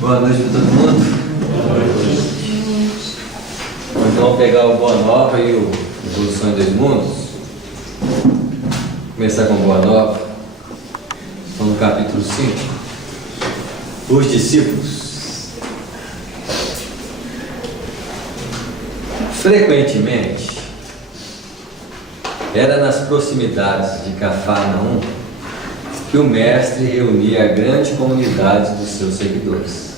Boa noite para todo mundo. Boa noite. Então vamos pegar o Boa Nova e o Evolução em Dois Mundos. Começar com Boa Nova. Estamos no capítulo 5. Os discípulos. Frequentemente, era nas proximidades de Cafarnaum que o mestre reunia a grande comunidade dos seus seguidores.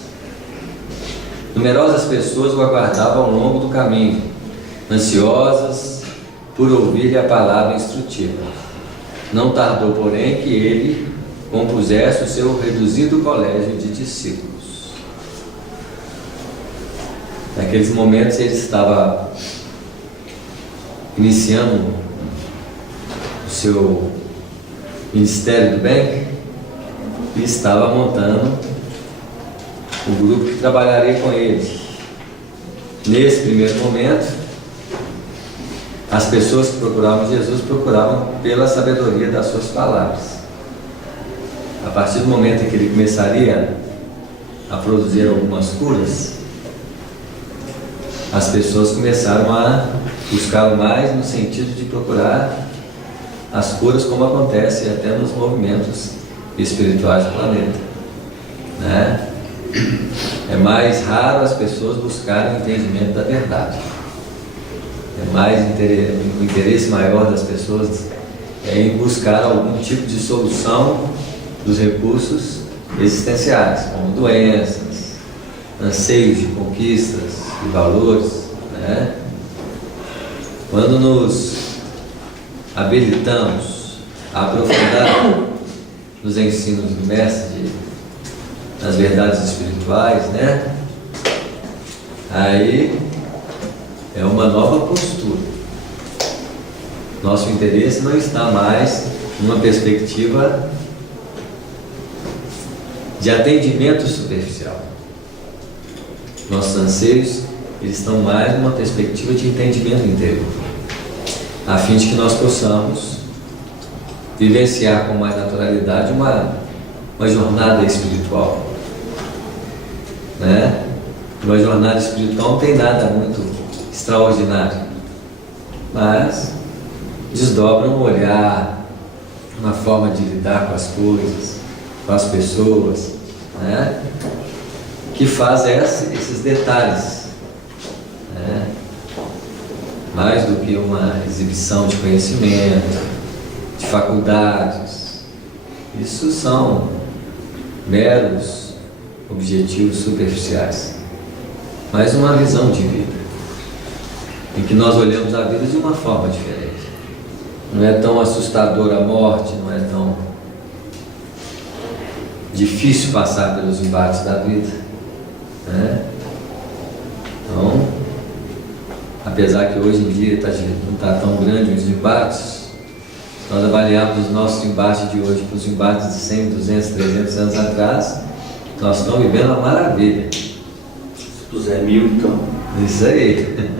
Numerosas pessoas o aguardavam ao longo do caminho, ansiosas por ouvir a palavra instrutiva. Não tardou, porém, que ele compusesse o seu reduzido colégio de discípulos. Naqueles momentos ele estava iniciando o seu Ministério do Bem e estava montando o grupo que trabalharia com ele. Nesse primeiro momento, as pessoas que procuravam Jesus procuravam pela sabedoria das suas palavras. A partir do momento em que ele começaria a produzir algumas curas, as pessoas começaram a buscar mais no sentido de procurar as curas, como acontece até nos movimentos espirituais do planeta, né? É mais raro as pessoas buscarem o entendimento da verdade. É mais o interesse maior das pessoas é em buscar algum tipo de solução dos recursos existenciais, como doenças, anseios de conquistas e valores, né? Quando nos habilitamos a aprofundar nos ensinos do mestre nas verdades espirituais, né? Aí é uma nova postura. Nosso interesse não está mais numa perspectiva de atendimento superficial. Nossos anseios, eles estão mais numa perspectiva de entendimento interior, a fim de que nós possamos vivenciar com mais naturalidade uma jornada espiritual, né? Uma jornada espiritual não tem nada muito extraordinário, mas desdobra um olhar, uma forma de lidar com as coisas, com as pessoas, né? Que faz esses detalhes, né? Mais do que uma exibição de conhecimento, de faculdades. Isso são meros objetivos superficiais, mas uma visão de vida, em que nós olhamos a vida de uma forma diferente. Não é tão assustadora a morte, não é tão difícil passar pelos embates da vida, né? Então, apesar que hoje em dia não está tão grande os embates, nós avaliamos os nossos embates de hoje para os embates de 100, 200, 300 anos atrás, nós estamos vivendo uma maravilha. Se puser 1000, então. Isso aí.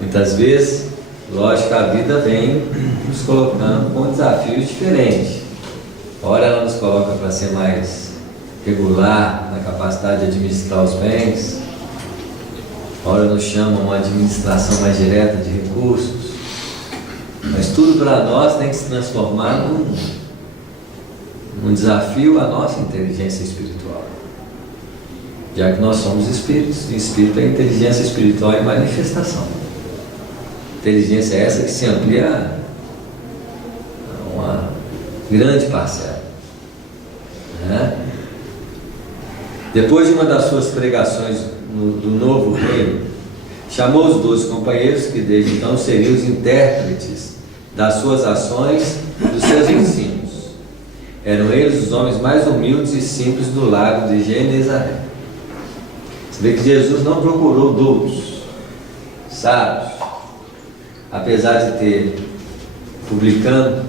Muitas vezes, lógico, a vida vem nos colocando com desafios diferentes. Ora ela nos coloca para ser mais regular na capacidade de administrar os bens, ora nos chama a uma administração mais direta de recursos, mas tudo para nós tem que se transformar num desafio à nossa inteligência espiritual, já que nós somos espíritos, e espírito é inteligência espiritual em manifestação. Inteligência essa que se amplia a uma grande parcela, né? Depois de uma das suas pregações do novo reino, chamou os 12 companheiros, que desde então seriam os intérpretes das suas ações, dos seus ensinos. Eram eles os homens mais humildes e simples do lago de Genezaré. Você vê que Jesus não procurou doutos, sábios, apesar de ter publicando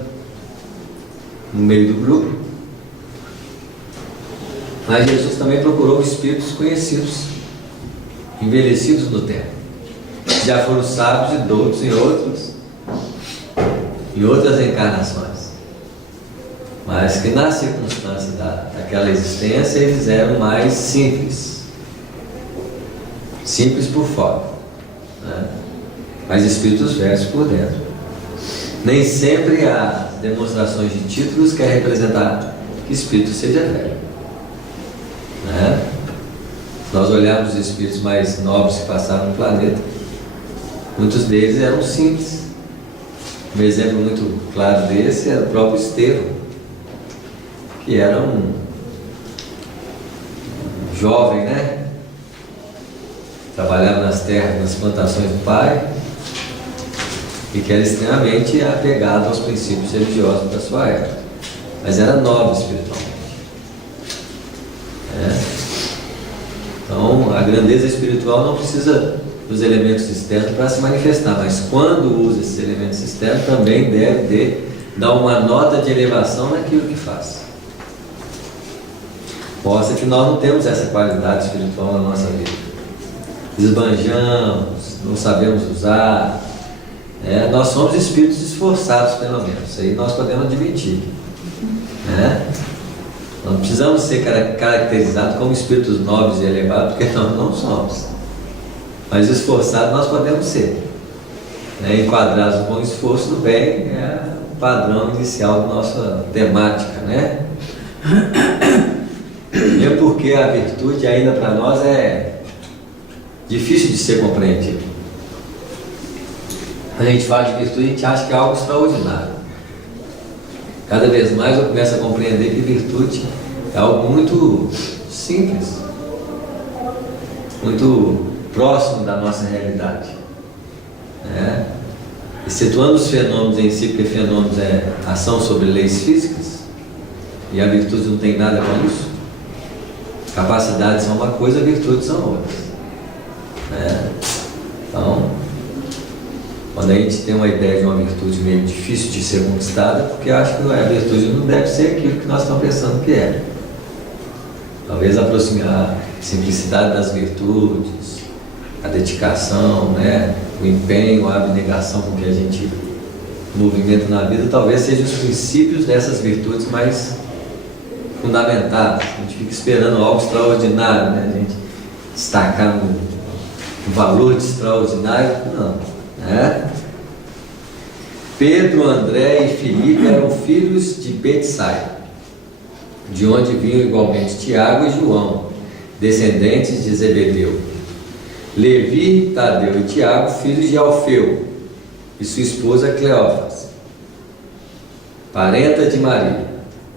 no meio do grupo, mas Jesus também procurou espíritos conhecidos, envelhecidos no tempo, já foram sábios e doutos em outras encarnações. mas que na circunstância daquela existência eles eram mais simples. Simples por fora, né? Mas espíritos velhos por dentro. Nem sempre há demonstrações de títulos que quer representar que espírito seja velho, né? Se nós olharmos os espíritos mais nobres que passaram no planeta, muitos deles eram simples. Um exemplo muito claro desse é o próprio Estevão, que era um jovem, né? Trabalhava nas terras, nas plantações do pai, e que era extremamente apegado aos princípios religiosos da sua época, mas era nobre espiritualmente. Então, a grandeza espiritual não precisa dos elementos externos para se manifestar, mas quando usa esses elementos externos, também deve dar uma nota de elevação naquilo que faz. Mostra que nós não temos essa qualidade espiritual na nossa vida. Esbanjamos, não sabemos usar. Nós somos espíritos esforçados, pelo menos. Isso aí nós podemos admitir, né? Não precisamos ser caracterizados como espíritos nobres e elevados, porque nós não somos. Mas esforçados nós podemos ser, né? Enquadrados com o esforço do bem é o padrão inicial da nossa temática, né? Mesmo porque a virtude ainda para nós é difícil de ser compreendido. Quando a gente fala de virtude, a gente acha que é algo extraordinário. Cada vez mais eu começo a compreender que virtude é algo muito simples, muito próximo da nossa realidade, né? Excetuando os fenômenos em si, porque fenômenos é ação sobre leis físicas, e a virtude não tem nada com isso. Capacidades são uma coisa, virtudes são outras, né? Então, quando a gente tem uma ideia de uma virtude meio difícil de ser conquistada, porque acho que a virtude não deve ser aquilo que nós estamos pensando que é. Talvez aproximar a simplicidade das virtudes, a dedicação, né? O empenho, a abnegação com que a gente movimenta na vida, talvez sejam os princípios dessas virtudes mais fundamentados. A gente fica esperando algo extraordinário, né? A gente destacar um valor de extraordinário, não, né? Pedro, André e Filipe eram filhos de Betsaida, de onde vinham igualmente Tiago e João, descendentes de Zebedeu. Levi, Tadeu e Tiago, filhos de Alfeu, e sua esposa Cleófas, parenta de Maria.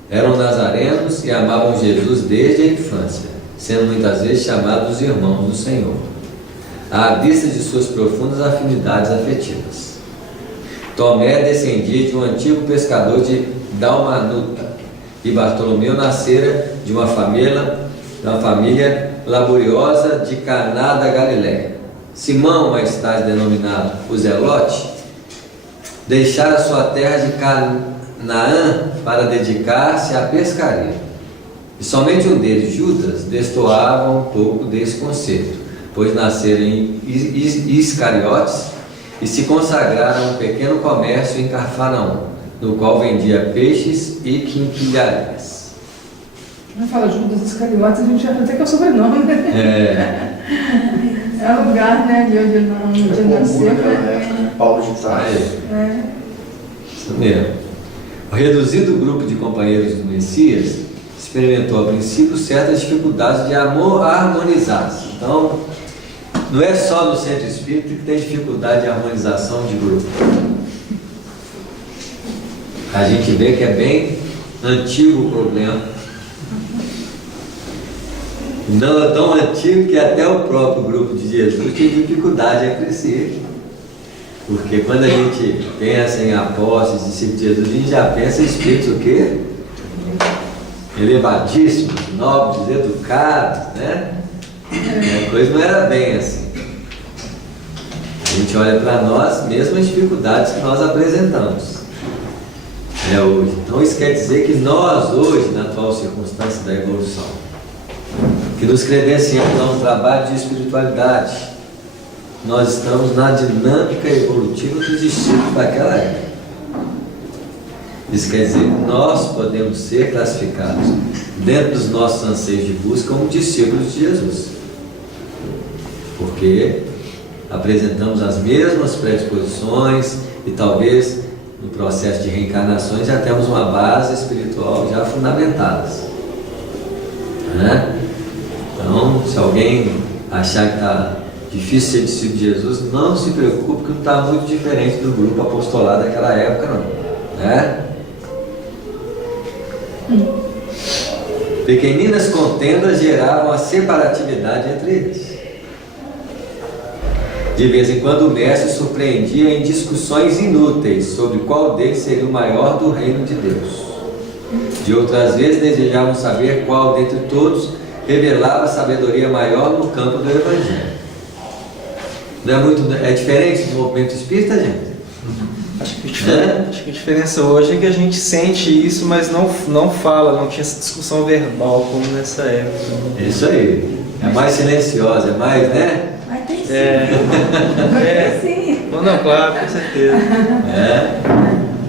Eram nazarenos e amavam Jesus desde a infância, sendo muitas vezes chamados irmãos do Senhor, à vista de suas profundas afinidades afetivas. Tomé descendia de um antigo pescador de Dalmanuta, e Bartolomeu nascera de uma família laboriosa de Caná da Galileia. Simão, mais tarde denominado o Zelote, deixara sua terra de Canaã para dedicar-se à pescaria. E somente um deles, Judas, destoava um pouco desse conceito, pois nasceram em Iscariotes e se consagraram a um pequeno comércio em Cafarnaum, no qual vendia peixes e quinquilharias. Quando fala Judas Iscariotes, a gente acha até que é o sobrenome, né? É o lugar, né, de onde nasceu. Paulo de Tarso. Isso mesmo. O reduzido grupo de companheiros do Messias experimentou a princípio certas dificuldades de harmonizar-se. Então, não é só no centro espírita que tem dificuldade de harmonização de grupo. A gente vê que é bem antigo o problema. Não é tão antigo que até o próprio grupo de Jesus tinha dificuldade a crescer. Porque quando a gente pensa em apóstolos, discípulos de Jesus, a gente já pensa em espíritos o quê? Elevadíssimos, nobres, educados, né? A coisa não era bem assim. A gente olha para nós, mesmo as dificuldades que nós apresentamos hoje. Então isso quer dizer que nós hoje, na atual circunstância da evolução, que nos credenciamos a um trabalho de espiritualidade, nós estamos na dinâmica evolutiva dos discípulos daquela época. Isso quer dizer que nós podemos ser classificados dentro dos nossos anseios de busca como discípulos de Jesus, porque apresentamos as mesmas predisposições e talvez no processo de reencarnações já temos uma base espiritual já fundamentadas, né? Então, se alguém achar que está difícil ser discípulo de Jesus, não se preocupe, que não está muito diferente do grupo apostolado daquela época, não, né? Pequeninas contendas geravam a separatividade entre eles. De vez em quando o mestre surpreendia em discussões inúteis sobre qual deles seria o maior do reino de Deus. De outras vezes desejavam saber qual dentre todos revelava a sabedoria maior no campo do Evangelho. Não é diferente do movimento espírita, gente? Acho que a diferença hoje é que a gente sente isso, mas não fala, não tinha essa discussão verbal como nessa época. É isso aí. É mais silenciosa, é mais, né? Mas tem sim. Sim. Não, claro, com certeza.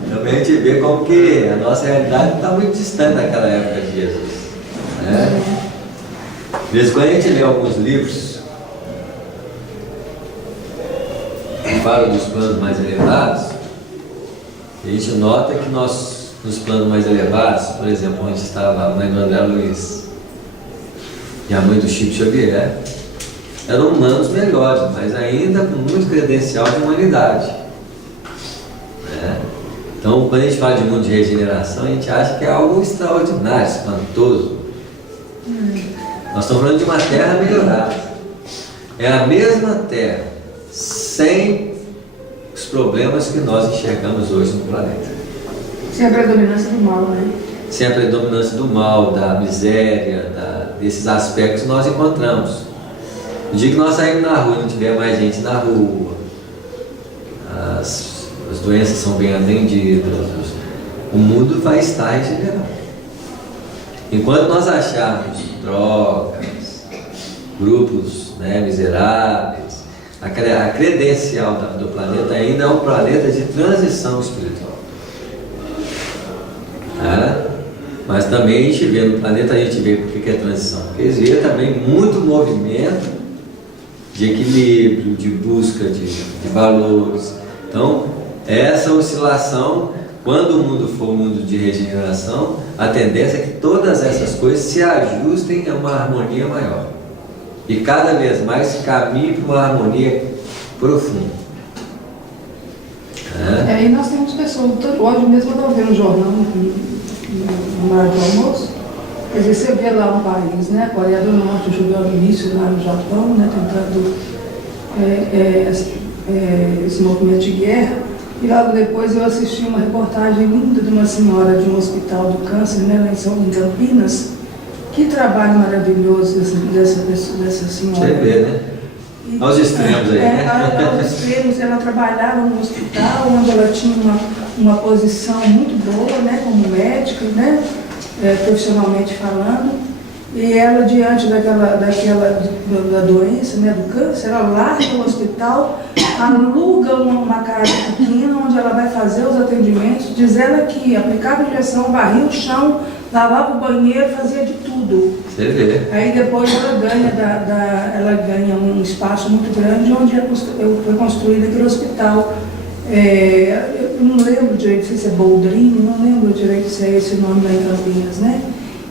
Também a gente vê como que a nossa realidade está muito distante daquela época de Jesus, né? De vez em quando a gente lê alguns livros que falam dos planos mais elevados, e a gente nota que nós, nos planos mais elevados, por exemplo, onde estava a mãe do André Luiz e a mãe do Chico Xavier, eram humanos melhores, mas ainda com muito credencial de humanidade, né? Então, quando a gente fala de mundo de regeneração, a gente acha que é algo extraordinário, espantoso. Nós estamos falando de uma terra melhorada. É a mesma terra, sem os problemas que nós enxergamos hoje no planeta. Sem a predominância do mal, né? Sem a predominância do mal, da miséria, desses aspectos que nós encontramos. No dia que nós saímos na rua e não tiver mais gente na rua, as doenças são bem atendidas, o mundo vai estar regenerado. Enquanto nós acharmos drogas, grupos, né, miseráveis, a credencial do planeta ainda é um planeta de transição espiritual. Mas também a gente vê no planeta, a gente vê o que é transição, porque existe também muito movimento de equilíbrio, de busca de valores. Então, essa oscilação, quando o mundo for um mundo de regeneração, a tendência é que todas essas coisas se ajustem a uma harmonia maior e cada vez mais se caminhe para uma harmonia profunda. E nós temos pessoas, hoje mesmo eu estava vendo um jornal no horário do almoço. Quer dizer, você vê lá um país, né, a Coreia do Norte, jogando início lá no Japão, né, tentando esse movimento de guerra. E logo depois eu assisti uma reportagem linda de uma senhora de um hospital do câncer, né, lá em Campinas. Que trabalho maravilhoso dessa senhora. Você vê, né? Aos extremos aí, né? Aos extremos, ela trabalhava no hospital, onde ela tinha uma posição muito boa, né, como médica, né, profissionalmente falando, e ela, diante da doença, né, do câncer, ela larga o hospital, aluga uma casa pequena, onde ela vai fazer os atendimentos, diz ela que aplicava injeção, varria o chão, lavava o banheiro, fazia de tudo. Você vê. Aí depois ela ganha um espaço muito grande, onde foi construído aquele hospital. Eu não lembro direito se é Boldrini, não lembro direito se é esse o nome lá em Campinas, né?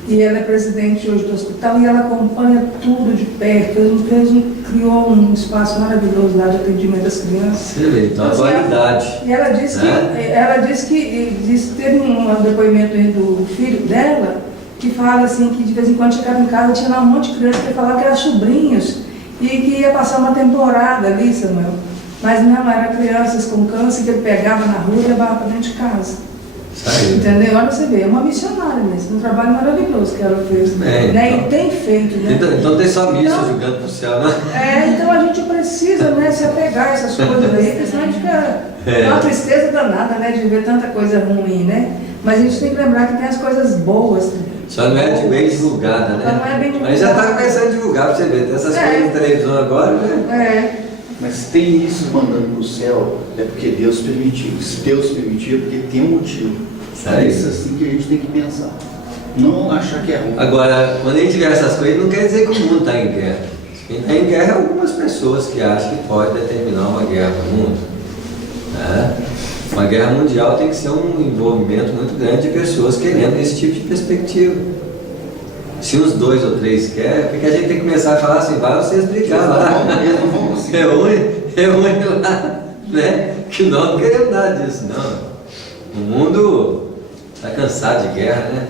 E ela é presidente hoje do hospital e ela acompanha tudo de perto. Criou um espaço maravilhoso lá de atendimento às crianças. Você vê, então a qualidade. E ela disse que teve um depoimento do filho dela, que fala assim, que de vez em quando chegava em casa, tinha lá um monte de criança que falava que eram sobrinhos e que ia passar uma temporada ali, Samuel. Mas não, eram crianças com câncer que ele pegava na rua e levava para dentro de casa. Aí. Entendeu? Olha você vê, é uma missionária mesmo, um trabalho maravilhoso que ela fez. Né? Então, e tem feito, né? Então tem só missa jogando para o céu, né? Então a gente precisa, né, se apegar a essas coisas aí, porque senão a gente fica uma tristeza danada, né, de ver tanta coisa ruim, né? Mas a gente tem que lembrar que tem as coisas boas também. Só não é bem divulgada, né? Não é bem divulgada. Mas já está começando a divulgar para você ver. Tem essas coisas na televisão agora, né? Mas tem isso mandando para o céu, é porque Deus permitiu. Se Deus permitiu, é porque tem um motivo. É isso assim que a gente tem que pensar. Não achar que é ruim. Agora, quando a gente vê essas coisas, não quer dizer que o mundo está em guerra. Quem está em guerra é algumas pessoas que acham que pode determinar uma guerra para o mundo. Né? Uma guerra mundial tem que ser um envolvimento muito grande de pessoas querendo esse tipo de perspectiva. Se uns 2 ou 3 querem, porque a gente tem que começar a falar assim, vai vocês brigar lá. Eles não vão conseguir. Reúne lá, né? Que nós não queremos nada disso, não. O mundo está cansado de guerra, né?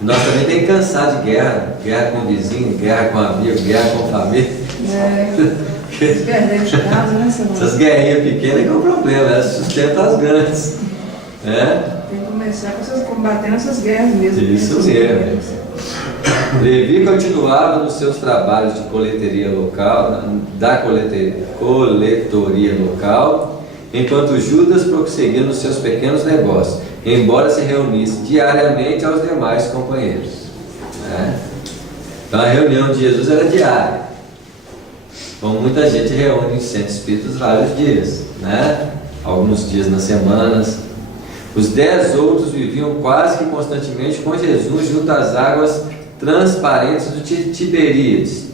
Nós também temos que cansar de guerra. Guerra com o vizinho, guerra com amigo, guerra com família. As guerras de casa, né, Senhor? Essas guerrinhas pequenas que é um problema, elas sustentam as grandes. Né? Tem que começar combatendo essas guerras mesmo. Isso mesmo. Levi continuava nos seus trabalhos de coletoria local, da coletoria local, enquanto Judas prosseguia nos seus pequenos negócios, embora se reunisse diariamente aos demais companheiros. Né? Então a reunião de Jesus era diária, como muita gente reúne em centros espíritas vários dias, né? Alguns dias nas semanas. Os 10 outros viviam quase que constantemente com Jesus junto às águas transparentes do Tiberíades,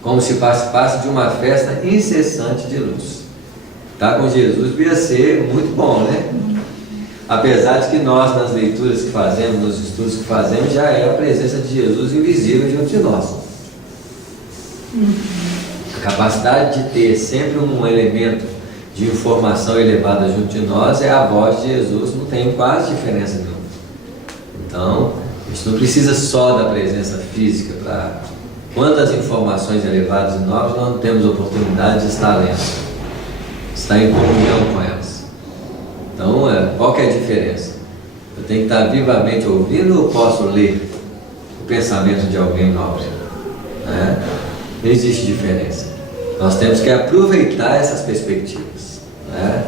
como se participasse de uma festa incessante de luz. Estar com Jesus devia ser muito bom, né? Apesar de que nós, nas leituras que fazemos, nos estudos que fazemos, já é a presença de Jesus invisível junto de nós. A capacidade de ter sempre um elemento de informação elevada junto de nós é a voz de Jesus, não tem quase diferença nenhuma. Então, a gente não precisa só da presença física para... Quantas informações elevadas e novas nós não temos oportunidade de estar lendo, estar em comunhão com elas. Então, qual que é a diferença? Eu tenho que estar vivamente ouvindo ou posso ler o pensamento de alguém nobre? Né? Não existe diferença. Nós temos que aproveitar essas perspectivas. Né?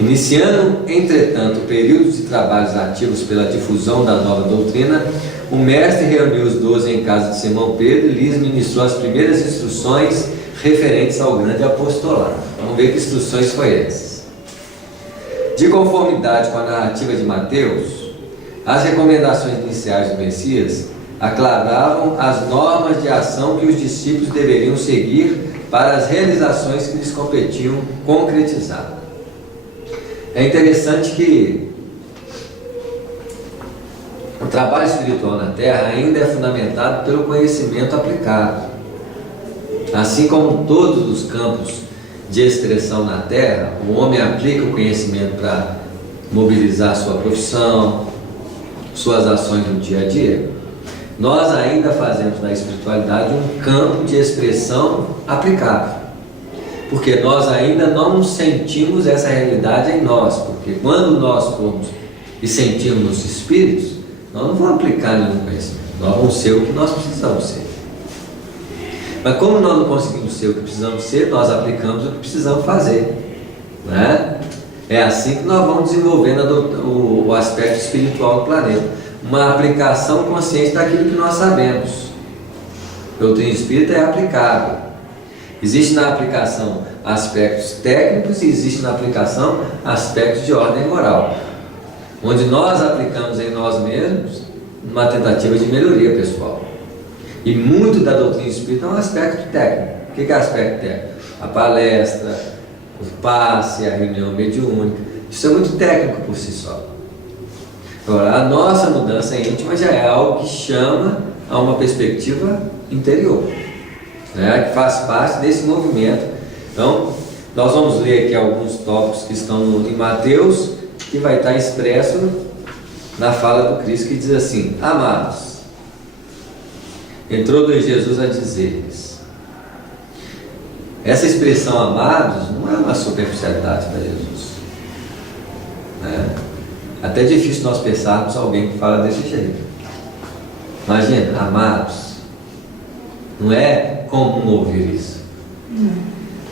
Iniciando, entretanto, o período de trabalhos ativos pela difusão da nova doutrina, o mestre reuniu os 12 em casa de Simão Pedro e lhes ministrou as primeiras instruções referentes ao grande apostolado. Vamos ver que instruções foi essas. De conformidade com a narrativa de Mateus, as recomendações iniciais do Messias aclaravam as normas de ação que os discípulos deveriam seguir para as realizações que lhes competiam concretizar. É interessante que o trabalho espiritual na Terra ainda é fundamentado pelo conhecimento aplicado. Assim como todos os campos de expressão na Terra, o homem aplica o conhecimento para mobilizar sua profissão, suas ações no dia a dia. Nós ainda fazemos da espiritualidade um campo de expressão aplicável, porque nós ainda não sentimos essa realidade em nós, porque quando nós formos e sentirmos os espíritos, nós não vamos aplicar nenhum conhecimento, nós vamos ser o que nós precisamos ser. Mas como nós não conseguimos ser o que precisamos ser, nós aplicamos o que precisamos fazer, né? É assim que nós vamos desenvolvendo o aspecto espiritual do planeta, uma aplicação consciente daquilo que nós sabemos. A doutrina espírita é aplicável. Existe na aplicação aspectos técnicos e existe na aplicação aspectos de ordem moral, onde nós aplicamos em nós mesmos uma tentativa de melhoria pessoal. E muito da doutrina espírita é um aspecto técnico. O que é aspecto técnico? A palestra, o passe, a reunião mediúnica. Isso é muito técnico por si só. Agora, a nossa mudança íntima já é algo que chama a uma perspectiva interior, né, que faz parte desse movimento. Então, nós vamos ler aqui alguns tópicos que estão em Mateus, que vai estar expresso na fala do Cristo, que diz assim: amados, entrou Jesus a dizer-lhes. Essa expressão amados não é uma superficialidade para Jesus, né? Até é difícil nós pensarmos alguém que fala desse jeito. Imagina, amados. Não é comum ouvir isso.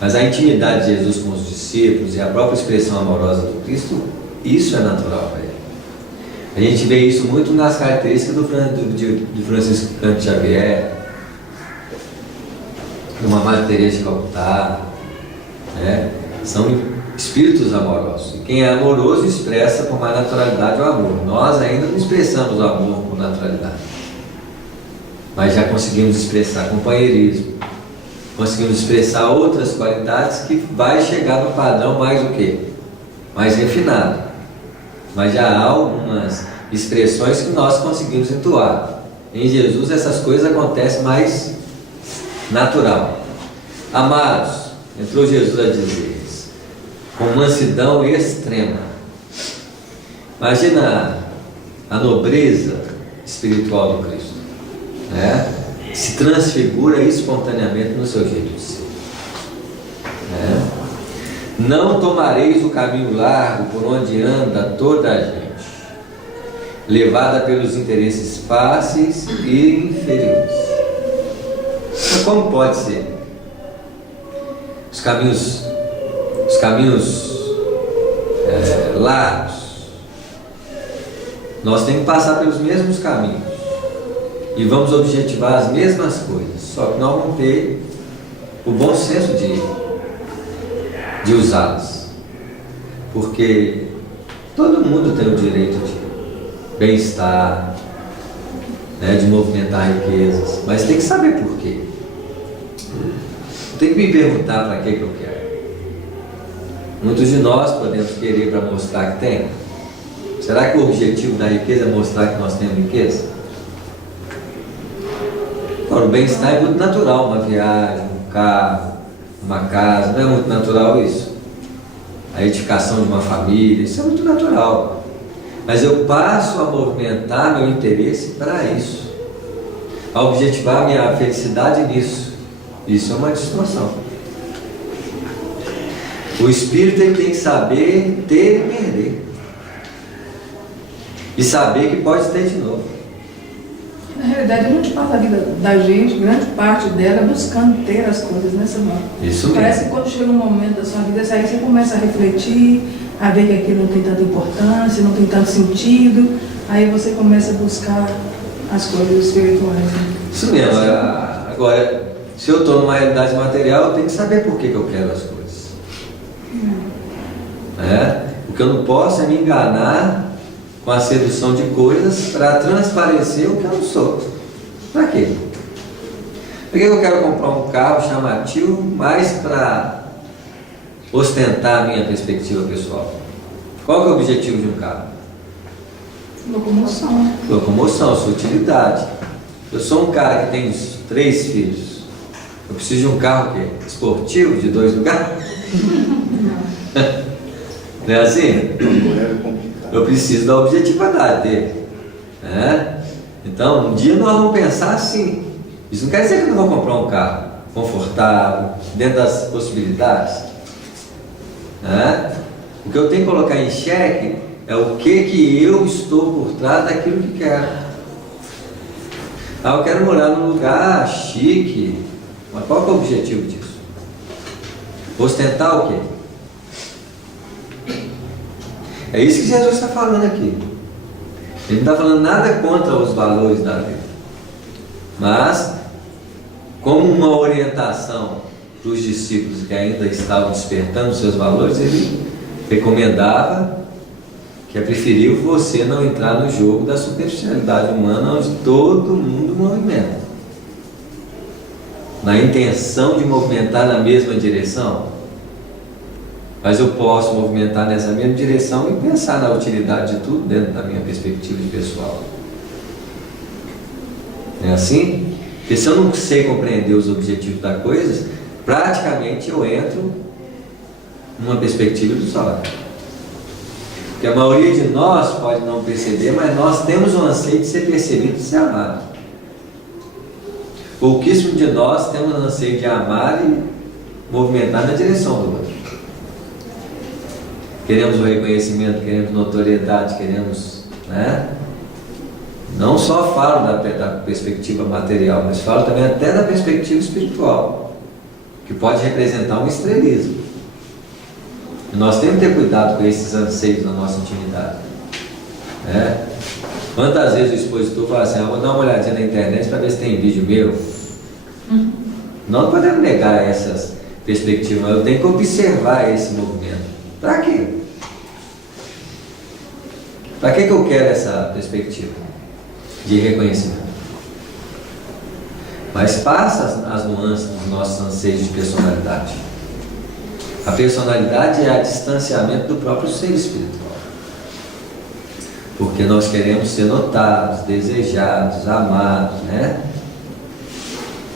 Mas a intimidade de Jesus com os discípulos e a própria expressão amorosa do Cristo, isso é natural para ele. A gente vê isso muito nas características de Francisco Cândido Xavier, de uma Madre Teresa de Calcutá, né? São espíritos amorosos. E quem é amoroso expressa com mais naturalidade o amor. Nós ainda não expressamos o amor com naturalidade, mas já conseguimos expressar companheirismo, conseguimos expressar outras qualidades que vai chegar no padrão mais o quê? Mais refinado. Mas já há algumas expressões que nós conseguimos entoar. Em Jesus essas coisas acontecem mais natural. Amados, entrou Jesus a dizer-lhes, com mansidão extrema. Imagina a nobreza espiritual do Cristo, né? Se transfigura espontaneamente no seu jeito de ser, né? Não tomareis o caminho largo por onde anda toda a gente, levada pelos interesses fáceis e inferiores. Mas como pode ser? Os caminhos largos, nós temos que passar pelos mesmos caminhos e vamos objetivar as mesmas coisas, só que nós vamos ter o bom senso de usá-las, porque todo mundo tem o direito de bem-estar, né, de movimentar riquezas, mas tem que saber por quê. Tem que me perguntar para que eu quero. Muitos de nós podemos querer para mostrar que tem. Será que o objetivo da riqueza é mostrar que nós temos riqueza? Agora, o bem-estar é muito natural, uma viagem, um carro, uma casa, não é muito natural isso? A edificação de uma família, isso é muito natural. Mas eu passo a movimentar meu interesse para isso, a objetivar minha felicidade nisso. Isso é uma distorção. O espírito ele tem que saber ter e perder, e saber que pode ter de novo. Na realidade, a gente passa a vida da gente, grande parte dela, buscando ter as coisas, né, Samuel? Isso mesmo. Parece que quando chega um momento da sua vida, aí você começa a refletir, a ver que aquilo não tem tanta importância, não tem tanto sentido, aí você começa a buscar as coisas espirituais. Né? Isso mesmo. Agora, se eu estou numa realidade material, eu tenho que saber por que eu quero as coisas. O que eu não posso é me enganar com a sedução de coisas para transparecer o que eu não sou. Para quê? Por que eu quero comprar um carro chamativo mais para ostentar a minha perspectiva pessoal? Qual que é o objetivo de um carro? Locomoção. Locomoção, sua utilidade. Eu sou um cara que tem 3 filhos. Eu preciso de um carro que esportivo, de 2 lugares? Não é assim? Eu preciso da objetividade dele, né? Então, um dia nós vamos pensar assim. Isso não quer dizer que eu não vou comprar um carro confortável, dentro das possibilidades, né? O que eu tenho que colocar em xeque é o que eu estou por trás daquilo que quero. Eu quero morar num lugar chique, mas qual que é o objetivo disso? Ostentar o quê? É isso que Jesus está falando aqui. Ele não está falando nada contra os valores da vida, mas como uma orientação para os discípulos que ainda estavam despertando os seus valores, ele recomendava que é preferível você não entrar no jogo da superficialidade humana, onde todo mundo movimenta, na intenção de movimentar na mesma direção. Mas eu posso movimentar nessa mesma direção e pensar na utilidade de tudo dentro da minha perspectiva de pessoal. É assim? Porque se eu não sei compreender os objetivos da coisa, praticamente eu entro numa perspectiva ilusória. Porque a maioria de nós pode não perceber, mas nós temos um anseio de ser percebido e ser amado. Pouquíssimo de nós temos um anseio de amar e movimentar na direção do outro. Queremos o reconhecimento, queremos notoriedade, queremos, né? Não só falo da perspectiva material, mas falo também até da perspectiva espiritual, que pode representar um estrelismo. E nós temos que ter cuidado com esses anseios na nossa intimidade, né? Quantas vezes o expositor fala assim, vou dar uma olhadinha na internet para ver se tem vídeo meu. Não podemos negar essas perspectivas, mas eu tenho que observar esse movimento. Para quê? Para que eu quero essa perspectiva de reconhecimento? Mas passa as nuances dos nossos anseios de personalidade. A personalidade é o distanciamento do próprio ser espiritual. Porque nós queremos ser notados, desejados, amados, né?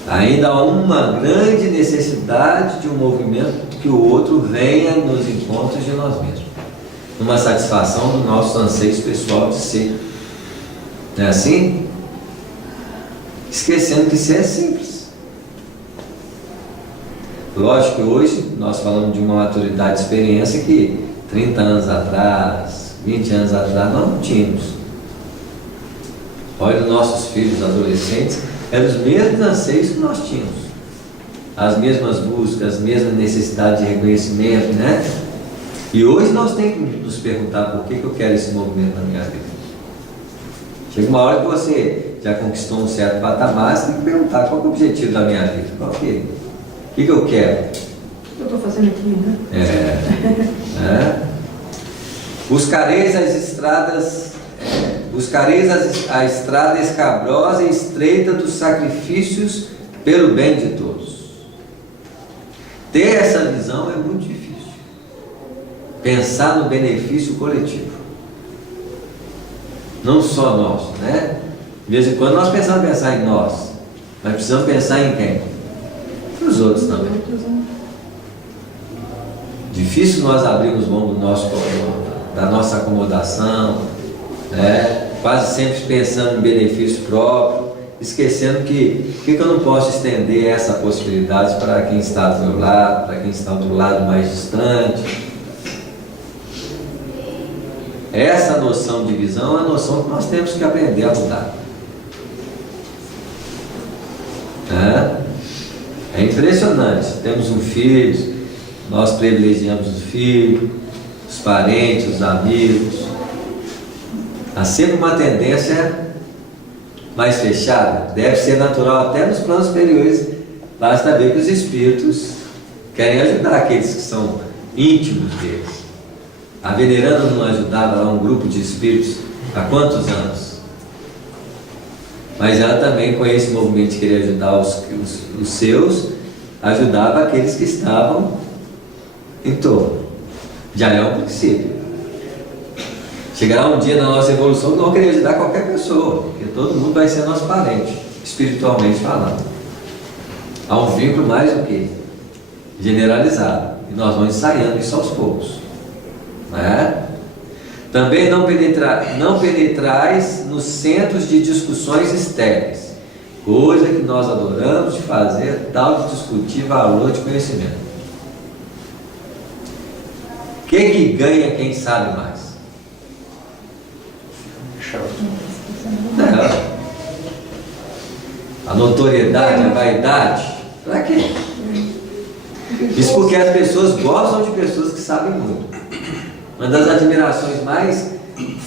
Ainda há uma grande necessidade de um movimento que o outro venha nos encontros de nós mesmos, numa satisfação do nosso anseio pessoal de ser. Não é assim? Esquecendo que ser é simples. Lógico que hoje nós falamos de uma maturidade de experiência que 30 anos atrás, 20 anos atrás, nós não tínhamos. Olha os nossos filhos adolescentes, eram os mesmos anseios que nós tínhamos. As mesmas buscas, as mesmas necessidades de reconhecimento, né? E hoje nós temos que nos perguntar por que eu quero esse movimento na minha vida. Chega uma hora que você já conquistou um certo patamar, você tem que perguntar qual é o objetivo da minha vida, qual que é? O que eu quero? O que eu estou fazendo aqui, né? Buscareis as estradas, a estrada escabrosa e estreita dos sacrifícios pelo bem de todos. Ter essa visão é muito difícil. Pensar no benefício coletivo. Não só nosso, né? De vez em quando nós pensamos pensar em nós, mas precisamos pensar em quem? Para os outros também. Difícil nós abrirmos mão da nossa acomodação, né? Quase sempre pensando em benefício próprio, esquecendo que eu não posso estender essa possibilidade para quem está do meu lado, para quem está do lado mais distante. Essa noção de visão é a noção que nós temos que aprender a mudar. É impressionante. Temos um filho, nós privilegiamos o filho, os parentes, os amigos. Há sempre uma tendência mais fechada. Deve ser natural até nos planos superiores. Basta ver que os espíritos querem ajudar aqueles que são íntimos deles. A veneranda não ajudava lá um grupo de espíritos há quantos anos? Mas ela também, com esse movimento de querer ajudar os seus, ajudava aqueles que estavam em torno. Já é um princípio. Chegará um dia na nossa evolução que não querer ajudar qualquer pessoa, porque todo mundo vai ser nosso parente, espiritualmente falando. Há um vínculo mais do que generalizado, e nós vamos ensaiando isso aos poucos. Também não penetrais nos centros de discussões estéreis, coisa que nós adoramos de fazer, tal de discutir valor de conhecimento. O que ganha quem sabe mais? A notoriedade, a vaidade, para quê? Isso porque as pessoas gostam de pessoas que sabem muito. Uma das admirações mais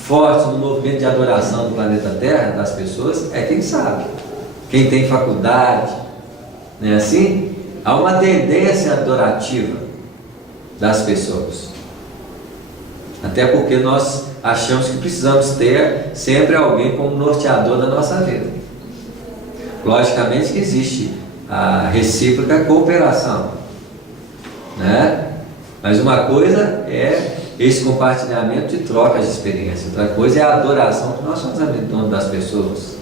fortes no movimento de adoração do planeta Terra, das pessoas, é quem sabe, quem tem faculdade, não é assim? Há uma tendência adorativa das pessoas, até porque nós achamos que precisamos ter sempre alguém como norteador da nossa vida. Logicamente que existe a recíproca cooperação, né? Mas uma coisa é esse compartilhamento de trocas de experiência, outra coisa é a adoração que nós fazemos em torno das pessoas.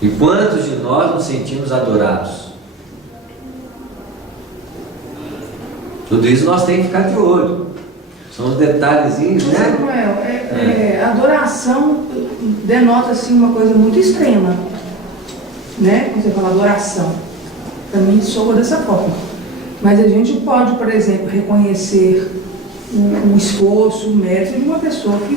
E quantos de nós nos sentimos adorados? Tudo isso nós temos que ficar de olho. São os detalhezinhos, né? Samuel, adoração denota assim, uma coisa muito extrema, né? Quando você fala adoração, para mim soa dessa forma. Mas a gente pode, por exemplo, reconhecer um esforço, um mérito de uma pessoa que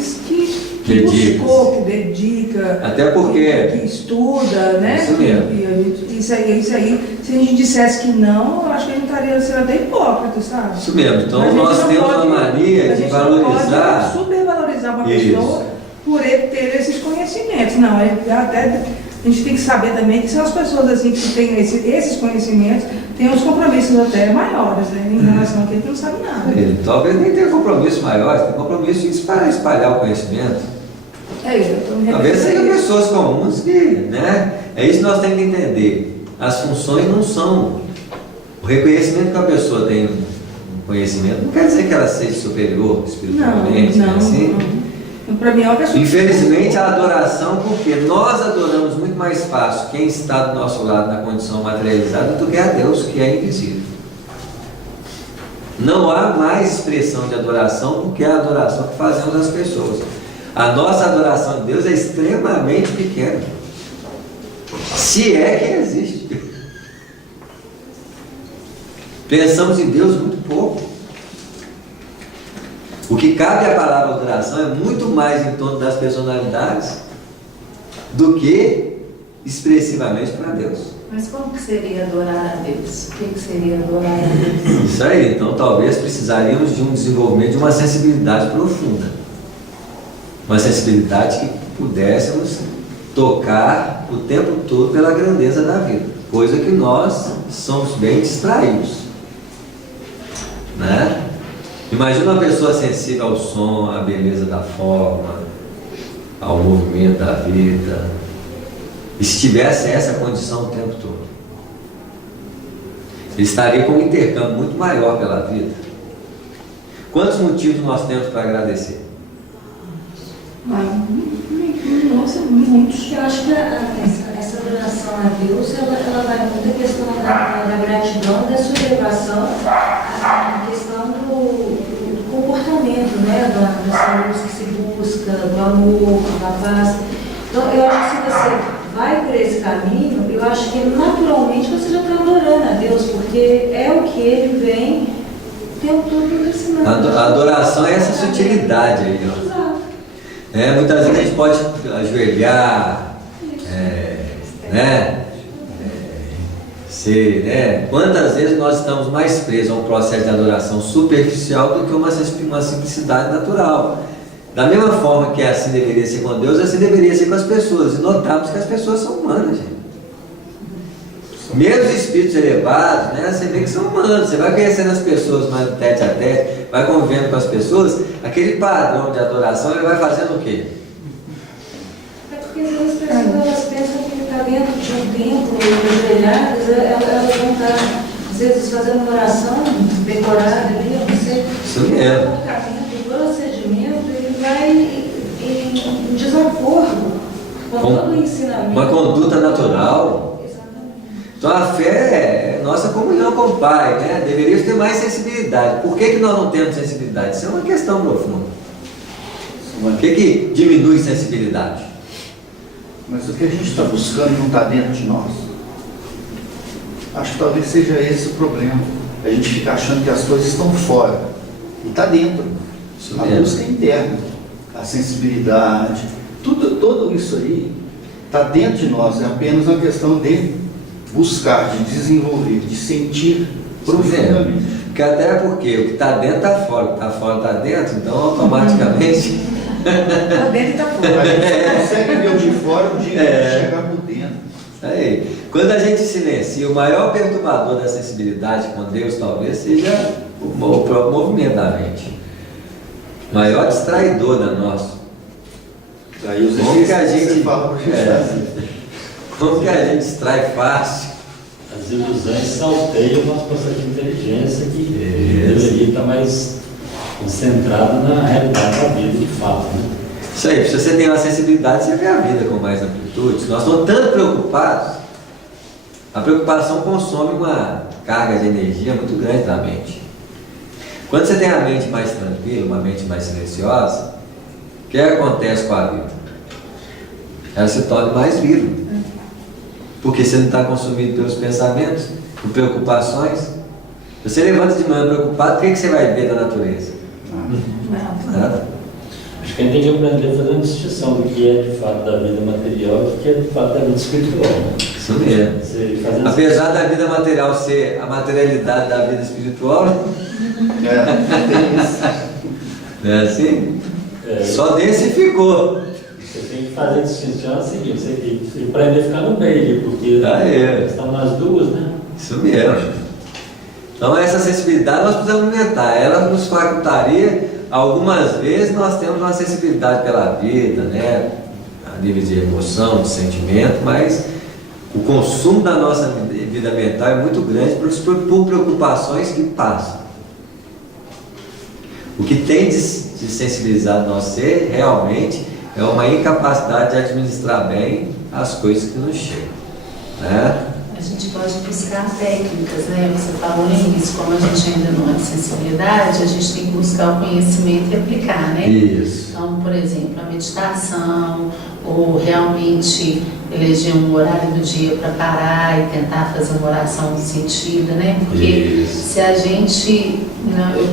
buscou, que dedica, até porque que estuda, né? Isso mesmo. E isso aí, se a gente dissesse que não, eu acho que a gente estaria sendo até hipócrita, sabe? Isso mesmo. Então nós temos uma mania de valorizar. Não pode supervalorizar uma pessoa por ele ter esses conhecimentos. Não, até A gente tem que saber também que são as pessoas assim, que têm esses conhecimentos, têm uns compromissos até maiores, né? Em relação àquele que não sabe nada. Ele talvez nem tenha compromisso maior, tem compromisso de espalhar o conhecimento. Eu tô me Talvez referindo a sejam isso. pessoas comuns que, né? É isso que nós temos que entender. As funções não são. O reconhecimento que a pessoa tem um conhecimento não quer dizer que ela seja superior espiritualmente, né? Assim. Não. Para mim é uma pessoa. Infelizmente a adoração, porque nós adoramos muito mais fácil quem está do nosso lado na condição materializada do que a Deus, que é invisível. Não há mais expressão de adoração do que a adoração que fazemos às pessoas. A nossa adoração de Deus é extremamente pequena. Se é que existe. Pensamos em Deus muito pouco. O que cabe à palavra adoração é muito mais em torno das personalidades do que expressivamente para Deus. Mas como que seria adorar a Deus? O que seria adorar a Deus? Isso aí, então talvez precisaríamos de um desenvolvimento de uma sensibilidade profunda. Uma sensibilidade que pudéssemos tocar o tempo todo pela grandeza da vida. Coisa que nós somos bem distraídos. Né? Imagina uma pessoa sensível ao som, à beleza da forma, ao movimento da vida. E se tivesse essa condição o tempo todo, ele estaria com um intercâmbio muito maior pela vida. Quantos motivos nós temos para agradecer? Nossa, muitos. Eu acho que essa adoração a Deus, ela vai muito a questão da gratidão, da sua elevação, a questão do comportamento, né? Da luz que se busca, do amor, da paz. Então, eu acho que se você vai por esse caminho, eu acho que naturalmente você já está adorando a Deus, porque é o que Ele vem o tempo todo ensinando. A adoração é essa sutilidade aí, ó. Exato. Muitas vezes a gente pode ajoelhar, quantas vezes nós estamos mais presos a um processo de adoração superficial do que uma simplicidade natural. Da mesma forma que assim deveria ser com Deus, assim deveria ser com as pessoas. E notamos que as pessoas são humanas, gente. Mesmo os espíritos elevados, né, você vê que são humanos. Você vai conhecendo as pessoas mais no tete a tete, vai convivendo com as pessoas, aquele padrão de adoração ele vai fazendo o quê? É porque às vezes as pessoas elas pensam que está dentro de um templo, ajoelhadas, elas vão estar, às vezes, fazendo uma oração decorada ali, você. Isso mesmo. O comportamento, o procedimento, ele vai em desacordo com todo o ensinamento. Uma conduta natural. Então a fé é nossa comunhão com o Pai, né? Deveríamos ter mais sensibilidade. Por que nós não temos sensibilidade? Isso é uma questão profunda. O que diminui sensibilidade? Mas o que a gente está buscando não está dentro de nós. Acho que talvez seja esse o problema. A gente fica achando que as coisas estão fora. E está dentro. Isso A mesmo. busca interna, a sensibilidade, tudo isso aí está dentro de nós. É apenas uma questão de buscar, de desenvolver, de sentir profundamente. Porque até porque o que está dentro está fora, o que está fora está dentro, então automaticamente. Está dentro e está A fora. gente consegue ver o de fora, o de chegar por dentro. Aí, quando a gente silencia, o maior perturbador da sensibilidade com Deus talvez seja o próprio movimento da mente. O maior distraidor da nossa. Aí os Como que a exercícios gente você fala para a gente fazer. Como que a gente distrai fácil? As ilusões salteiam o nosso processo de inteligência que deveria estar mais concentrado na realidade da vida, de fato. Né? Isso aí, se você tem uma sensibilidade, você vê a vida com mais amplitude. Nós estamos tanto preocupados, a preocupação consome uma carga de energia muito grande da mente. Quando você tem a mente mais tranquila, uma mente mais silenciosa, o que acontece com a vida? Ela se torna mais viva. Porque você não está consumido pelos pensamentos, por preocupações. Você levanta de manhã preocupado, o que você vai ver da natureza? Nada. Acho que a gente tem que aprender a fazer uma distinção do que é de fato da vida material e do que é de fato da vida espiritual. Né? Isso mesmo. Você fazendo Apesar da vida material ser a materialidade da vida espiritual, Tem isso. não é assim? Só densificou. Você tem que fazer a distinção é o seguinte, você aprender a ficar no meio ali, porque estão nas duas, né? Isso mesmo. Então essa sensibilidade nós precisamos aumentar. Ela nos facultaria, algumas vezes nós temos uma sensibilidade pela vida, né? A nível de emoção, de sentimento, mas o consumo da nossa vida mental é muito grande por preocupações que passam. O que tem de sensibilizar nosso ser realmente é uma incapacidade de administrar bem as coisas que nos chegam, né? A gente pode buscar técnicas, né? Você falou no início, como a gente ainda não é de sensibilidade, a gente tem que buscar o conhecimento e aplicar, né? Isso. Então, por exemplo, a meditação, ou realmente eleger um horário do dia para parar e tentar fazer uma oração sentido, né? Porque Isso. se a gente,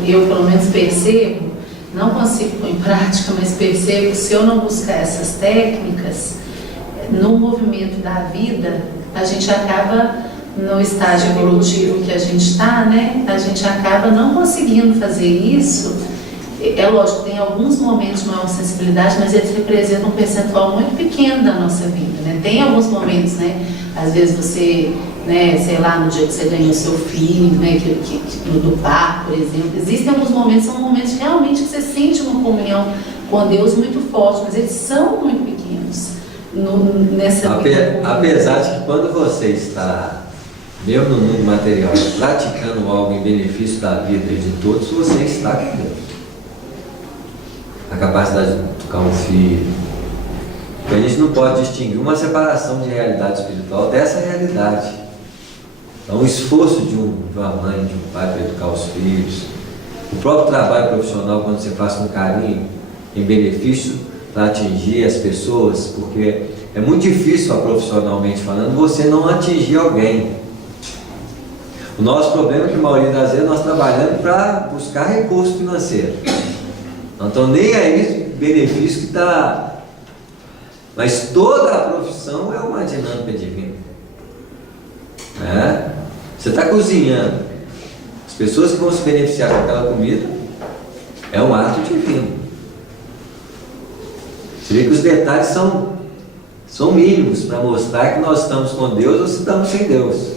eu pelo menos percebo, não consigo pôr em prática, mas percebo que se eu não buscar essas técnicas, no movimento da vida, a gente acaba, no estágio evolutivo que a gente está, né? A gente acaba não conseguindo fazer isso. É lógico, tem alguns momentos de maior sensibilidade, mas eles representam um percentual muito pequeno da nossa vida, né? Tem alguns momentos, né? Às vezes você, né, sei lá, no dia que você ganhou seu filho, né, do parto, por exemplo, existem alguns momentos, são momentos realmente que você sente uma comunhão com Deus muito forte, mas eles são muito pequenos nessa vida. Apesar de que quando você está, mesmo no mundo material, praticando algo em benefício da vida e de todos, você está com Deus. A capacidade de tocar um filho. Porque a gente não pode distinguir uma separação de realidade espiritual dessa realidade. Então, o esforço de uma mãe, de um pai para educar os filhos, o próprio trabalho profissional, quando você faz com carinho, em benefício para atingir as pessoas, porque é muito difícil, profissionalmente falando, você não atingir alguém. O nosso problema é que a maioria das vezes nós trabalhamos para buscar recurso financeiro. Não estão nem aí benefício que está. Mas toda a profissão é uma dinâmica divina. Né? Você está cozinhando. As pessoas que vão se beneficiar com aquela comida é um ato divino. Você vê que os detalhes são mínimos para mostrar que nós estamos com Deus ou se estamos sem Deus.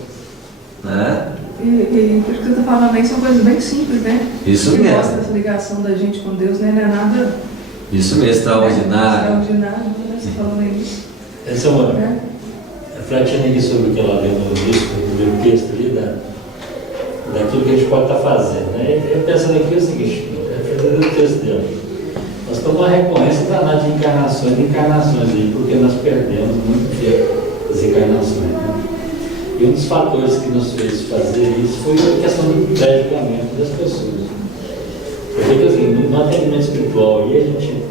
Né? E por que você está falando aí são coisas bem simples, né? Isso que mesmo. mostra essa ligação da gente com Deus, né? Não é nada Isso mesmo, extraordinário. extraordinário, né? Você falando aí isso. Essa é uma. Refletindo aqui sobre o que ela leu no início, no primeiro texto ali, daquilo que a gente pode estar fazendo, né? Eu pensando aqui o seguinte, refletindo no texto dela. Nós estamos numa recorrência danada de encarnações e encarnações aí, porque nós perdemos muito tempo das encarnações. Né? E um dos fatores que nos fez fazer isso foi a questão do pré-julgamento das pessoas. Porque assim, no atendimento espiritual, e a gente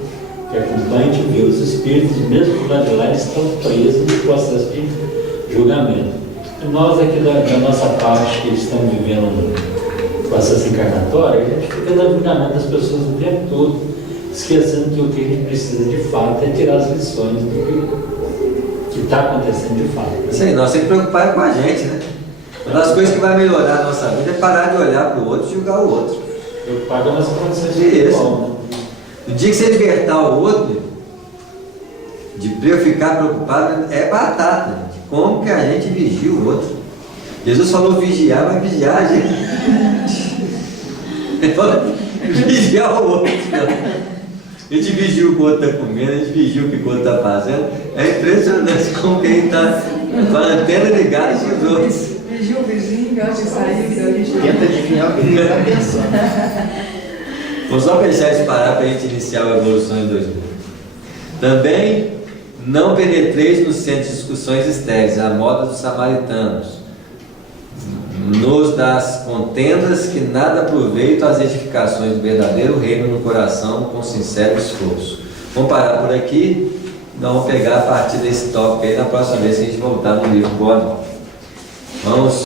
que acompanha, a gente vê os espíritos, mesmo que lá de lá, eles estão presos no processo de julgamento. E nós aqui da nossa parte, que estamos vivendo no processo encarnatório, a gente fica no julgamento das pessoas o tempo todo, esquecendo que o que a gente precisa de fato é tirar as lições do que está acontecendo de fato. Isso aí, nós temos que preocupar com a gente, né? Uma das coisas que vai melhorar a nossa vida é parar de olhar para o outro e julgar o outro. Preocupar com as condições Isso. espiritual, né? No dia que você libertar o outro, de eu ficar preocupado, é batata, gente. Como que a gente vigia o outro? Jesus falou vigiar, mas vigiar a gente. Ele falou vigiar o outro. A gente vigia o que o outro está comendo, a gente vigia o que o outro está fazendo. É impressionante como quem está com a antena ligada nos outros. Vigia o vizinho, gosta de sair, Tenta adivinhar o que ele está pensando. Vou só fechar esse parar para a gente iniciar a evolução em 2000. Também não penetreis no centro de discussões estéreis, a moda dos samaritanos, nos das contendas que nada aproveitam as edificações do verdadeiro reino no coração com sincero esforço. Vamos parar por aqui, vamos pegar a partir desse tópico aí na próxima vez que a gente voltar no livro Boa Nova. Vamos